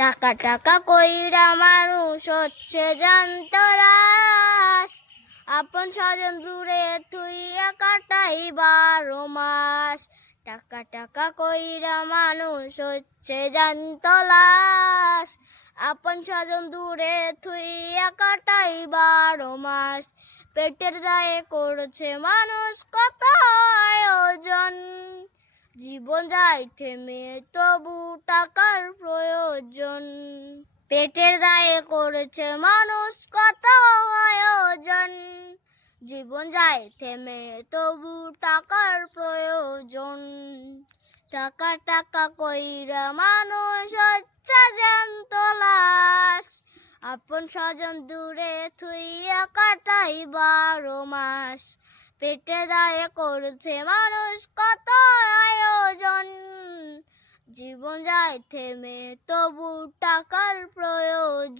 টাকা টাকা কইরা মানুষ হচ্ছে জান্তরাস, আপন স্বজন দূরে থুইয়া কাটাই 12 মাস। টাকা টাকা কইরা মানুষ হচ্ছে জান্তলাস, আপন স্বজন দূরে থুইয়া কাটাই 12 মাস। পেটের দায়ে করছে মানুষ কত আয়োজন, জীবন যায় থেমে তবু টাকার প্রয়োজন। পেটের দায়ে করেছে মানুষ কত আয়োজন, জীবন যায় থেমে তবু টাকার প্রয়োজন। টাকা টাকা কইরা মানুষ হচ্ছে জ্যান্ত লাশ, আপন স্বজন দূরে থুইয়া কাটাই 12 মাস। পেটে দায়ে করছে মানুষ কত আয়োজন, জীবন যায় থেমে তবু টাকার প্রয়োজন।